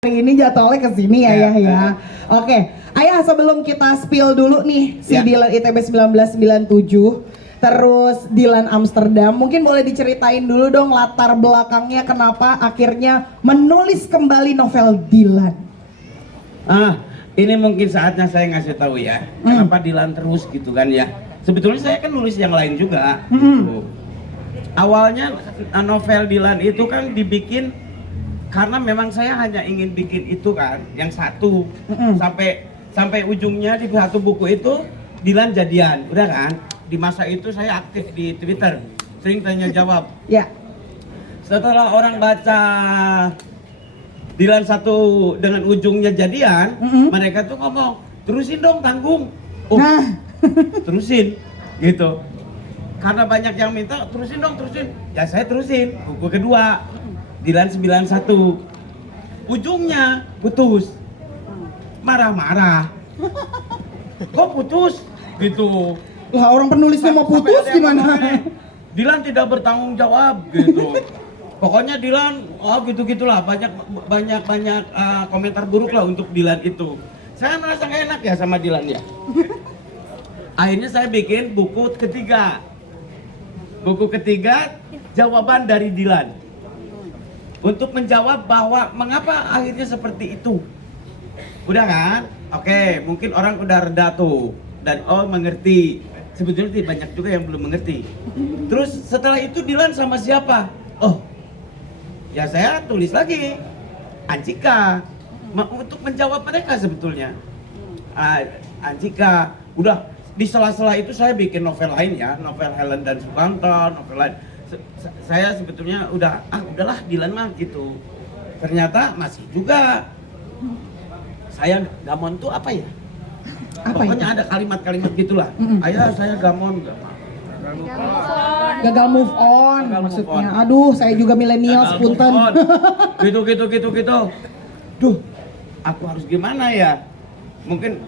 Hari ini jadwalnya ke sini ya, Ayah ya. Oke, Ayah sebelum kita spill dulu nih si Dilan ITB 1997, terus Dilan Amsterdam, mungkin boleh diceritain dulu dong latar belakangnya kenapa akhirnya menulis kembali novel Dilan. Ini mungkin saatnya saya ngasih tahu ya, kenapa Dilan terus gitu kan ya. Sebetulnya saya kan nulis yang lain juga. Gitu. Awalnya novel Dilan itu kan dibikin karena memang saya hanya ingin bikin itu kan, yang satu sampai ujungnya di satu buku itu Dilan jadian, udah kan? Di masa itu saya aktif di Twitter, sering tanya jawab. Ya. Setelah orang baca Dilan satu dengan ujungnya jadian, mereka tuh ngomong, terusin dong Tanggung. Terusin, gitu. Karena banyak yang minta, terusin dong, terusin. Ya saya terusin, buku kedua. Dilan 91 ujungnya putus, marah-marah. Kok putus? Gitu. Lah orang penulisnya mau putus gimana? Dilan tidak bertanggung jawab gitu. Pokoknya Dilan, gitu-gitulah, banyak komentar buruk lah untuk Dilan itu. Saya merasa gak enak ya sama Dilan ya. Akhirnya saya bikin buku ketiga. Buku ketiga, jawaban dari Dilan. Untuk menjawab bahwa mengapa akhirnya seperti itu. Udah kan? Oke, mungkin orang udah reda tuh. Dan mengerti. Sebetulnya banyak juga yang belum mengerti. Terus setelah itu Dilan sama siapa? Ya saya tulis lagi Anjika. Untuk menjawab mereka sebetulnya. Anjika. Udah di sela-sela itu saya bikin novel lain ya. Novel Helen dan Sukanto, novel lain. Saya sebetulnya udahlah Dilan mah gitu. Ternyata masih juga. Saya gamon tuh apa ya? Pokoknya ada kalimat-kalimat gitulah. Ayah saya gamon. Gagal move on maksudnya. Aduh, saya juga milenial punten. Gitu. Duh, aku harus gimana ya? Mungkin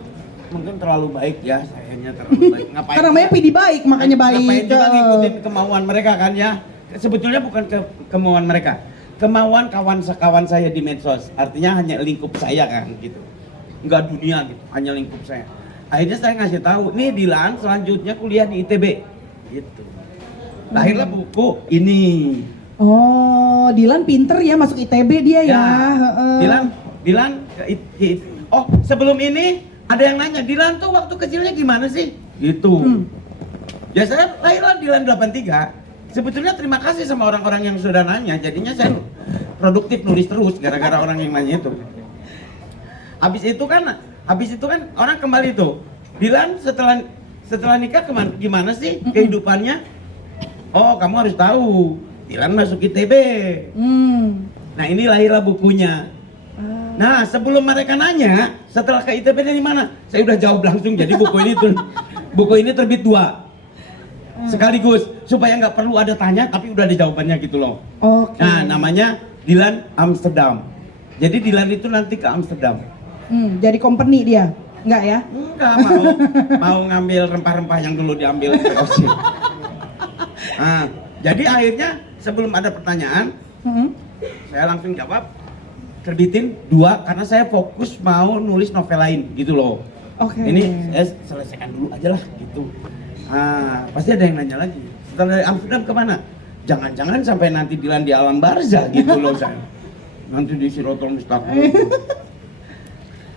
terlalu baik ya, sayangnya terlalu baik. Ngapain? Karena namanya PD baik, makanya baik. Ngapain juga ngikutin kemauan mereka kan ya? Sebetulnya bukan kemauan mereka, kemauan kawan sekawan saya di medsos. Artinya hanya lingkup saya kan gitu. Enggak dunia gitu, hanya lingkup saya. Akhirnya saya ngasih tahu, nih Dilan selanjutnya kuliah di ITB. Gitu. Lahirlah buku ini. Oh, Dilan pinter ya masuk ITB dia ya. Dilan sebelum ini ada yang nanya, Dilan tuh waktu kecilnya gimana sih? Gitu. Ya saya lahirlah Dilan 83. Sebetulnya terima kasih sama orang-orang yang sudah nanya. Jadinya saya produktif nulis terus gara-gara orang yang nanya itu. Habis itu kan orang kembali tuh. Dilan setelah nikah gimana sih kehidupannya? Oh, kamu harus tahu. Dilan masuk ITB. Nah, ini lahirlah bukunya. Nah, sebelum mereka nanya, setelah ke ITB dari mana? Saya udah jawab langsung. Jadi buku ini terbit 2 sekaligus supaya nggak perlu ada tanya, tapi udah ada jawabannya gitu loh. Okay. Nah, namanya Dilan Amsterdam. Jadi Dilan itu nanti ke Amsterdam. Jadi company dia, nggak ya? Enggak, mau ngambil rempah-rempah yang dulu diambil VOC. Nah, jadi akhirnya sebelum ada pertanyaan, saya langsung jawab. Terbitin 2 karena saya fokus mau nulis novel lain gitu loh. Oke. Ini saya selesaikan dulu aja lah gitu. Pasti ada yang nanya lagi. Setelah dari Amsterdam kemana? Jangan-jangan sampai nanti Dilan di alam barzah gitu loh saya. Nanti di Sirotol Mustaqim.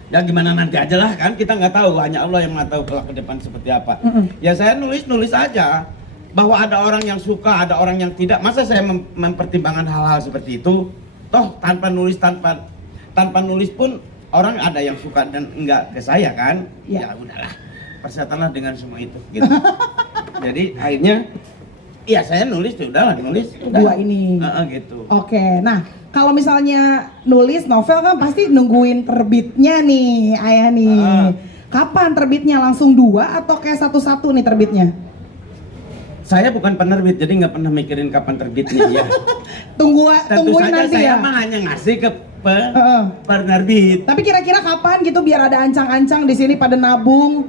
Ya gimana nanti aja lah kan, kita nggak tahu, hanya Allah yang tahu kelak ke depan seperti apa. Ya saya nulis aja bahwa ada orang yang suka, ada orang yang tidak. Masa saya mempertimbangkan hal-hal seperti itu? Toh tanpa nulis pun orang ada yang suka dan enggak ke saya kan? Ya udahlah, persetanlah dengan semua itu gitu. Jadi akhirnya ya saya nulis udah. 2 ini. Gitu. Oke, nah kalau misalnya nulis novel kan pasti nungguin terbitnya nih, Ayah nih. Kapan terbitnya? Langsung 2 atau kayak satu-satu nih terbitnya? Saya bukan penerbit, jadi nggak pernah mikirin kapan terbitnya ya. Tungguin nanti saya ya. mah hanya ngasih ke penerbit. Tapi kira-kira kapan gitu biar ada ancang-ancang di sini pada nabung?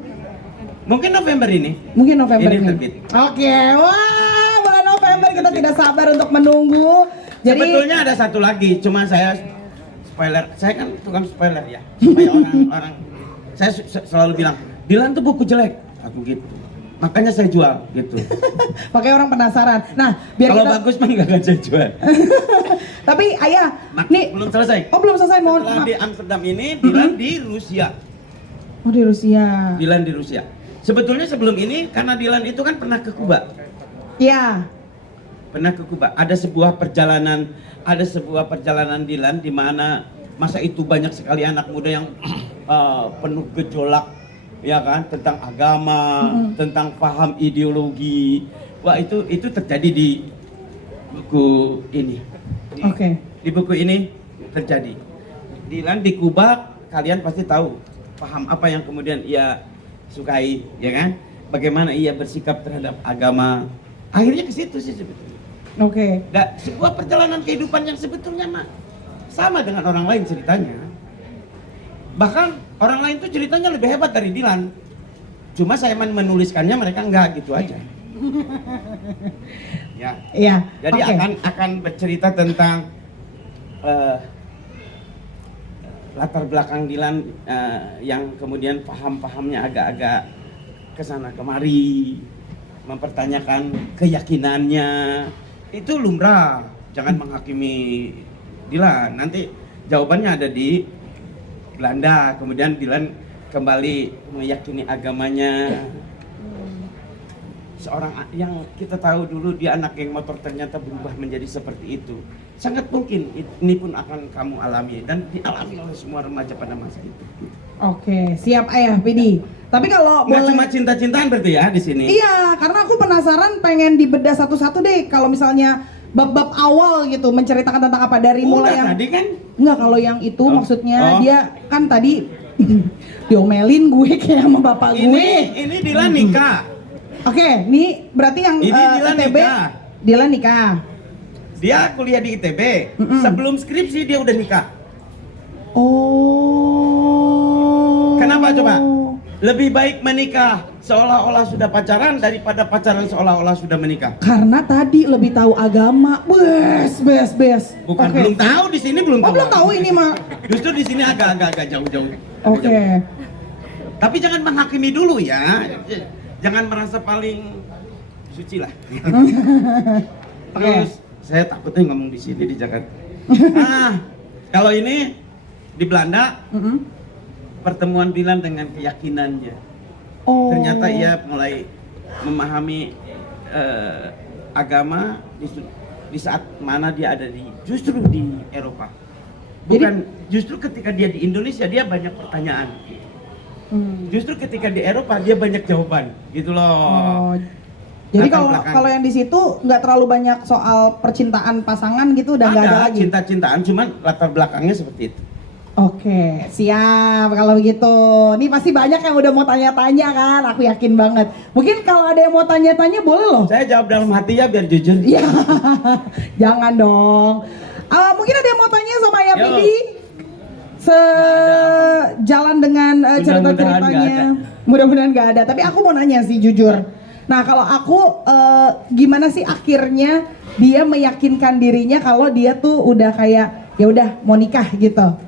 Mungkin November ini. Mungkin November ini ini. terbit. Oke, wah bulan November kita tidak sabar untuk menunggu. Jadi sebetulnya ada satu lagi, cuma saya spoiler. Saya kan tukang spoiler ya. Supaya orang-orang, saya selalu bilang, Dilan tuh buku jelek. Aku gitu. Makanya saya jual gitu. Pakai orang penasaran. Nah, biar kalau kita... bagus mah nggak akan saya jual. Tapi ayah, nih belum selesai. Oh, belum selesai. Mohon Setelah maaf. di Amsterdam ini, Dilan di Rusia. Oh, di Rusia. Dilan di Rusia. Sebetulnya sebelum ini karena Dilan itu kan pernah ke Kuba. Iya. Pernah ke Kuba. Ada sebuah perjalanan Dilan di mana masa itu banyak sekali anak muda yang penuh gejolak, ya kan, tentang agama, tentang paham ideologi. Wah, itu terjadi di buku ini. Oke. Di buku ini terjadi. Dilan di Kuba, kalian pasti tahu paham apa yang kemudian ia sukai, ya kan? Bagaimana ia bersikap terhadap agama. Akhirnya ke situ sih sebetulnya. Oke. Sebuah perjalanan kehidupan yang sebetulnya mah sama dengan orang lain ceritanya. Bahkan orang lain tuh ceritanya lebih hebat dari Dilan. Cuma saya menuliskannya, mereka enggak, gitu aja. Ya. Iya. Jadi akan bercerita tentang latar belakang Dilan yang kemudian paham-pahamnya agak-agak kesana kemari, mempertanyakan keyakinannya. Itu lumrah, jangan menghakimi Dilan. Nanti jawabannya ada di Belanda. Kemudian Dilan kembali meyakini agamanya. Seorang yang kita tahu dulu dia anak geng motor ternyata berubah menjadi seperti itu. Sangat mungkin ini pun akan kamu alami dan dialami oleh semua remaja pada masa itu. Oke, siap ayah Pidi. Tapi kalau Nggak boleh... cuma cinta-cintaan berarti ya di sini. Iya, karena aku penasaran pengen dibedah satu-satu deh. Kalau misalnya bab-bab awal gitu menceritakan tentang apa dari mulai Udah yang tadi kan? Enggak, kalau yang itu maksudnya Oh. dia kan tadi diomelin gue kayak sama bapak gue. Ini Dilan nikah. Oke, nih berarti yang Ini Dilan ITB nikah. Dilan nikah. Dia kuliah di ITB. Sebelum skripsi dia udah nikah. Oh. Kenapa coba? Lebih baik menikah seolah-olah sudah pacaran daripada pacaran seolah-olah sudah menikah. Karena tadi lebih tahu agama. Bes. Bukan Oke. belum tahu di sini belum tahu. Oh, belum tahu ini mah. Justru di sini agak jauh-jauh. Oke. Tapi jangan menghakimi dulu ya. Jangan merasa paling suci lah. Terus saya takutnya ngomong di sini di Jakarta. Nah, kalau ini di Belanda, pertemuan Dilan dengan keyakinannya. Oh. Ternyata ia mulai memahami agama di saat mana dia ada justru di Eropa. Bukan justru ketika dia di Indonesia dia banyak pertanyaan. Justru ketika di Eropa dia banyak jawaban, gitu loh. Oh. Jadi Latar kalau belakang. kalau yang di situ nggak terlalu banyak soal percintaan pasangan gitu, udah nggak ada lagi. Cinta-cintaan, cuman latar belakangnya seperti itu. Oke, siap kalau begitu. Nih pasti banyak yang udah mau tanya-tanya kan, aku yakin banget. Mungkin kalau ada yang mau tanya-tanya boleh loh. Saya jawab dalam hati ya biar jujur. Iya, jangan dong. Mungkin ada yang mau tanya sama Ayah Yo. Pidi? Sejalan dengan cerita-ceritanya. Mudah-mudahan gak ada. Tapi aku mau nanya sih jujur. Nah kalau aku gimana sih akhirnya dia meyakinkan dirinya kalau dia tuh udah kayak ya udah mau nikah gitu?